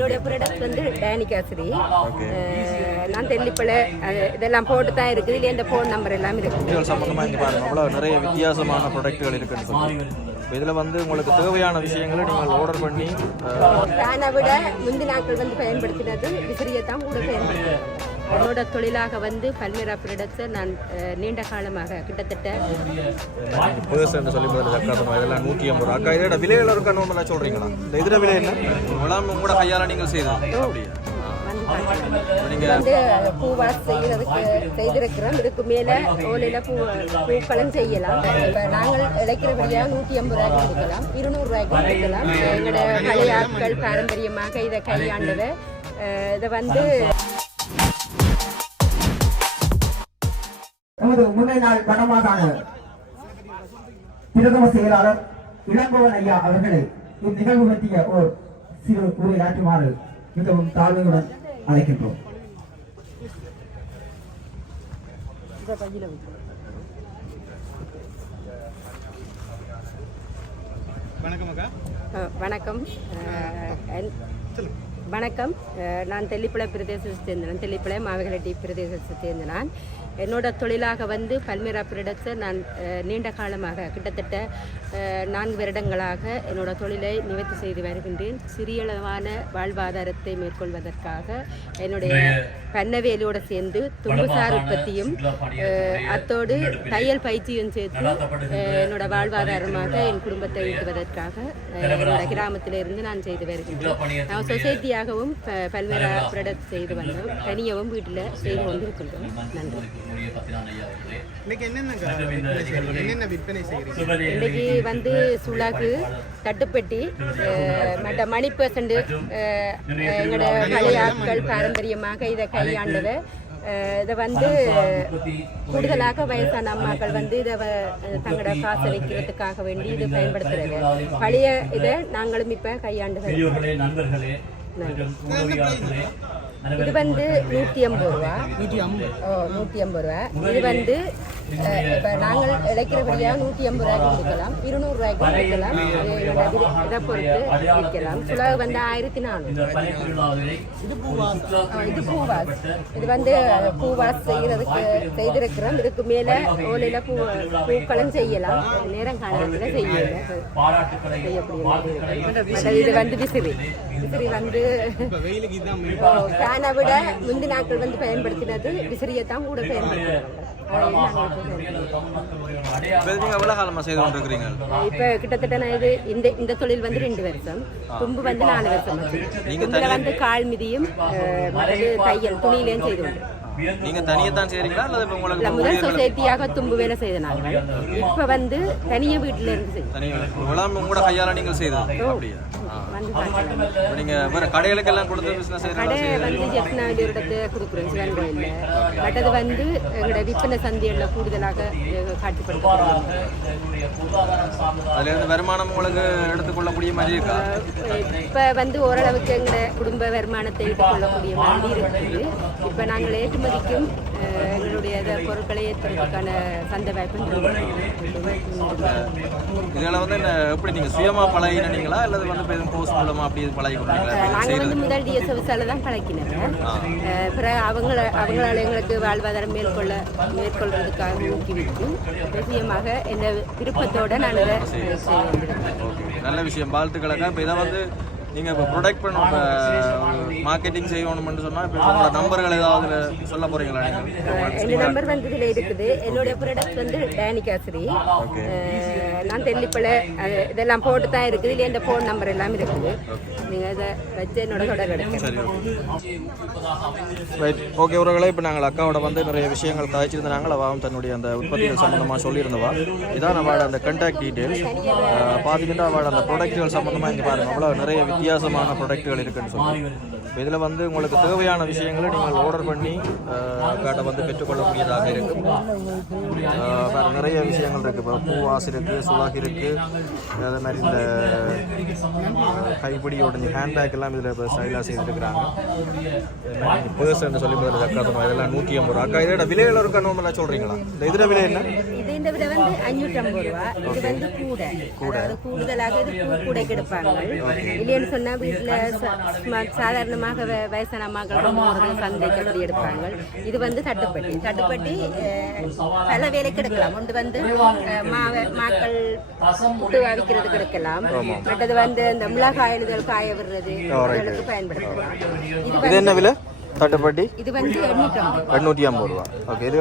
என்னுடைய ப்ராடக்ட் வந்து டேனிகாஸ்ரீ நான் தெல்லிப்பழ இதெல்லாம் போட்டு தான் இருக்குது. இல்லை என் ஃபோன் நம்பர் எல்லாம் இருக்குது சம்மந்தமாக இங்கே பாருங்கள் அவ்வளோ நிறைய வித்தியாசமான ப்ராடக்ட்டுகள் இருக்குன்னு சொல்லி. இதில் வந்து உங்களுக்கு தேவையான விஷயங்களை நீங்கள் ஆர்டர் பண்ணி ஃபேனை விட முந்தி நாட்கள் வந்து பயன்படுத்தினது விசிறியை தான் கூட பயன்படுத்தினது. என்னோட தொழிலாக வந்து பல்மேரா ப்ராடக்ட்ஸை நான் நீண்ட காலமாக கிட்டத்தட்ட சொல்லி சொன்னா இதெல்லாம் நூற்றி ஐம்பது ரூபா. அக்கா இதோட விலையில் இருக்க சொல்கிறீங்களா இந்த இதில் விலை என்ன? கூட கையால் நீங்கள் அப்படியா? வந்து பூவாஸ் செய்யறதுக்கு செய்திருக்கிறோம். இதுக்கு மேல ஓலையில பூ பூக்களும் செய்யலாம். இப்ப நாங்கள் இழைக்கிறபடியா நூற்றி ஐம்பது ரூபாய்க்கு கொடுக்கலாம். இருநூறு ரூபாய்க்கு கொடுக்கலாம். எங்களோட பழைய ஆட்கள் பாரம்பரியமாக இதை கையாண்டது. இதை வந்து நமது முன்னை நாள் வடமாகாண பிரதம செயலாளர் இளங்கோவன் ஐயா அவர்களை இந்நிகழ்வு பற்றிய ஓர் சிறு உரையாற்றுமாறு மிகவும் தாழ்மையுடன் அழைக்கின்றோம். வணக்கம் வணக்கம். நான் தெல்லிப்பளை பிரதேசத்தை சேர்ந்தேன் தெல்லிப்பளை மாவகலட்டி பிரதேசத்தை சேர்ந்த நான் என்னோட தொழிலாக வந்து பல்மேரா ப்ராடக்ட்ஸை நான் நீண்ட காலமாக கிட்டத்தட்ட நான்கு வருடங்களாக என்னோட தொழிலை நிவர்த்தி செய்து வருகின்றேன். சிறியளவான வாழ்வாதாரத்தை மேற்கொள்வதற்காக என்னுடைய பண்ணவேலியோடு சேர்ந்து தும்புசார் உற்பத்தியும் அத்தோடு தையல் பயிற்சியும் சேர்த்து என்னோட வாழ்வாதாரமாக என் குடும்பத்தை ஈட்டுவதற்காக என்னோட கிராமத்திலிருந்து நான் செய்து வருகின்றேன். நான் சொசைட்டியாகவும் பல்வேறு ப்ராடக்ட் செய்து வந்தோம். தனியாகவும் வீட்டில் செய்து கொண்டிருக்கின்றோம். நன்றி. இன்னைக்கு என்னென்ன என்னென்ன விற்பனை செய்கிறீங்க இன்றைக்கு வந்து சுளாக்கு தட்டுப்பெட்டி மற்ற மணி பர்சன்ட் எங்களோட பழைய ஆட்கள் பாரம்பரியமாக இதை கையாண்டது. இதை வந்து கூடுதலாக வயசான அம்மாக்கள் வந்து இதை தங்களோட காசை வைக்கிறதுக்காக வேண்டி இது பயன்படுத்துறது. பழைய இதை நாங்களும் இப்போ கையாண்டு வருகிறோம். இது வந்து நூற்றி ஐம்பது ரூபா. ஓ நூற்றி ஐம்பது ரூபா. இது வந்து இப்ப நாங்கள் இழைக்கிறபடியாக நூற்றி ஐம்பது ரூபாய்க்கு கொடுக்கலாம். இருநூறு ரூபாய்க்கு கொடுக்கலாம். இது பொறுத்து விற்கலாம். சுலகு வந்து ஆயிரத்தி பனித்திருவிழாவை இது பூவாஸ் இது வந்து பூவாஸ் செய்யறதுக்கு செய்திருக்கிறோம். இதுக்கு மேல ஓலையில பூ பூக்களும் செய்யலாம். நேரம் காலத்துல செய்யல செய்யக்கூடிய இது வந்து விசிறி. விசிறி வந்து ஃபேனை விட முந்தி நாட்கள் வந்து பயன்படுத்தினது விசிறியை தான் கூட பயன்படுத்தினாங்க நீங்கள் எவ்வளோ காலமாக செய்து கொண்டிருக்கிறீங்க? இப்ப கிட்டத்தட்ட நான் இது இந்த இந்த தொழில் வந்து ரெண்டு வருஷம். தும்பு வந்து நாலு வருஷம். தும்புல வந்து கால் மிதியும் தையல் துணியிலையும் செய்து கொண்டு நீங்கள் தனியாக தான் செய்கிறீங்களா அல்லது இப்போ உங்களுக்கு முதல் சொசைட்டியாக தும்பு வேலை செய்த நாங்கள் இப்ப வந்து தனியா வீட்டுல இருந்து செய்யும் தனியாக இவ்வளோ கூட கையால் நீங்கள் செய்தது. அப்படியா? நீங்கள் வேறு கடைகளுக்கெல்லாம் கொடுத்து பிஸ்னஸ் கடை வந்து ஜெஃப்னாவில் இடத்து கொடுக்குறோம். சிவன் கோயிலில் மற்றது வந்து எங்களோட விற்பனை சந்தைகளில் கூடுதலாக அஹ், காட்சிப்படுத்துகிறோம் அதுலேருந்து வருமானம் உங்களுக்கு எடுத்துக்கொள்ளக்கூடிய மாதிரி இருக்கா? இப்போ வந்து ஓரளவுக்கு எங்களோட குடும்ப வருமானத்தை ஈட்டுக்கொள்ளக்கூடிய மாதிரி இருக்குது. இப்போ நாங்கள் ஏற்றுமதிக்கும் அஹ், எங்களுடைய பொருட்களை ஏற்றுறதுக்கான சந்தை வாய்ப்பு. இதில் வந்து எப்படி நீங்கள் சுயமாக பழகினீங்களா? அல்லது வந்து எதுவும் போஸ்ட் மூலமாக அப்படி பழகி நாங்கள் வந்து முதல் டிஎஸ்எஃப்ஸால தான் பழக்கினோம் அஹ், பிறகு அவங்கள அவங்களால எங்களுக்கு வாழ்வாதாரம் மேற்கொள்ள மேற்கொள்றதுக்காக ஊக்குவிக்கும் நிச்சயமாக எந்த விருப்பத்தோட நான் இதை நல்ல விஷயம். வாழ்த்துக்களுக்கா இப்போ இதை வந்து நீங்கள் இப்போ ப்ரொடக்ட் பண்ண மார்க்கெட்டிங் செய்யணும்னு சொன்னால் இப்போ உங்களோட நம்பர்கள் ஏதாவது சொல்ல போகிறீங்களா என் நம்பர் வந்து இதில் இருக்குது. என்னுடைய ப்ராடக்ட் வந்து டேனிகாஸ்ரீ அஹ், நான் தெல்லிப்பழ இதெல்லாம் போட்டு தான் இருக்குது. இல்லை என் ஃபோன் நம்பர் எல்லாம் இருக்குது. நீங்கள் இதை வச்சு என்னோட தொடர்பு ஓகே ரைட் ஓகே உறவுகளே இப்போ நாங்கள் அக்காவோட வந்து நிறைய விஷயங்கள் காய்ச்சிருந்தாங்க அவன் தன்னுடைய அந்த உற்பத்திகள் சம்மந்தமாக சொல்லியிருந்தவா. இதான் அவளோட அந்த கண்டாக்ட் டீட்டெயில்ஸ் பார்த்தீங்கன்னா அவளோட அந்த ப்ராடக்ட்டுகள் சம்மந்தமாக இங்கே பாருங்கள் அவ்வளோ நிறைய வித்தியாசமான ப்ராடக்ட்டுகள் இருக்குன்னு சொல்லி. இதில் வந்து உங்களுக்கு தேவையான விஷயங்களை நீங்கள் ஆர்டர் பண்ணி அக்காட்ட வந்து பெற்றுக்கொள்ளக்கூடியதாக இருக்கும் வேற நிறைய விஷயங்கள் இருக்குது இப்போ பூவாஸ் இருக்குது சுலாக் இருக்குது அதே மாதிரி இந்த கைப்பிடியோட இந்த ஹேண்ட்பேக் எல்லாம் இதில் இப்போ ஸ்டைலாக செய்திருக்கிறாங்க. பேர்ஸ்ன்னு சொல்லி முதல்ல சொன்னா இதெல்லாம் நூற்றி ஐம்பது ரூபா. அக்கா இதோட விலையில் இருக்க நோம்பலாக சொல்கிறீங்களா இந்த இதில் விலை என்ன? இது இந்த விட வந்து அஞ்சூற்றம்பது ரூபா. இது வந்து கூட. அதாவது கூடுதலாக இது பூ கூடைக்கு எடுப்பாங்க இல்லைன்னு சொன்னா வீட்டுல சாதாரணமாக வயசான அம்மாக்கள் சந்தைக்கு அப்படி எடுப்பாங்க. இது வந்து தட்டுப்பட்டி. தட்டுப்பட்டி பல வேலைக்கு எடுக்கலாம் ஒன்று வந்து மாவ மாக்கள் புட்டு அவிக்கிறதுக்கு எடுக்கலாம் மற்றது வந்து இந்த மிளகாய் எழுதல் காய விடுறது அதுகளுக்கு பயன்படுத்தலாம் இது என்ன விலை? தட்டுப்பட்டி? இது வந்து எண்ணூற்றி ஐம்பது ரூபா. ஓகே இது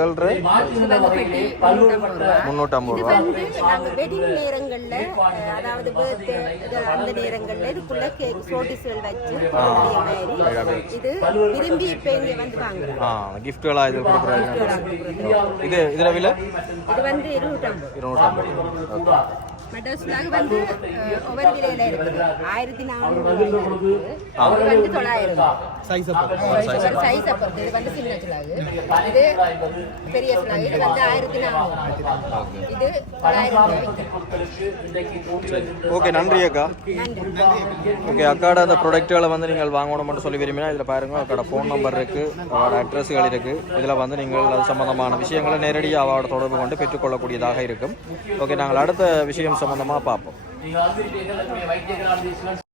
பெட்டி முந்நூற்றம்பது ரூபா. நாங்கள் வெட்டிங் நேரங்கள்ல அதாவது இது அந்த நேரங்கள்ல இதுக்குள்ள கேக் சோட்டிஸ்வெல் வச்சு மாதிரி இது விரும்பி இப்ப இங்க வந்து வாங்குறோம். ஆ இது கொடுக்குறாங்க? இது இதில் விலை? இது வந்து இருநூற்றம்பது இருநூற்றம்பது ஓகே. மெட்டோஸ்லாக வந்து ஒவ்வொரு விலையில இருக்குது ஆயிரத்தி நானூறு இது வந்து தொள்ளாயிரம் சைஸ் சைஸ் பொறுத்து இது வந்து சின்ன ஸ்லாகு இது பெரிய ஸ்லாகு இது வந்து ஆயிரத்தி நானூறு இது தொள்ளாயிரம். ஓகே நன்றி அக்கா ஓகே அக்காட அந்த ப்ராடக்ட்டுகளை வந்து நீங்கள் வாங்கணும்னு சொல்லி விரும்பினா இதில் பாருங்க அக்காட ஃபோன் நம்பர் இருக்குது அவரோட அட்ரஸ்கள் இருக்குது இதில் வந்து நீங்கள் அது சம்மந்தமான விஷயங்களை நேரடியாக அவரோட தொடர்பு கொண்டு பெற்றுக்கொள்ளக்கூடியதாக இருக்கும் ஓகே நாங்கள் அடுத்த விஷயம் சம்மந்தமாக பார்ப்போம் நீங்கள் வந்திருக்கீர்கள் வைத்தியகரால்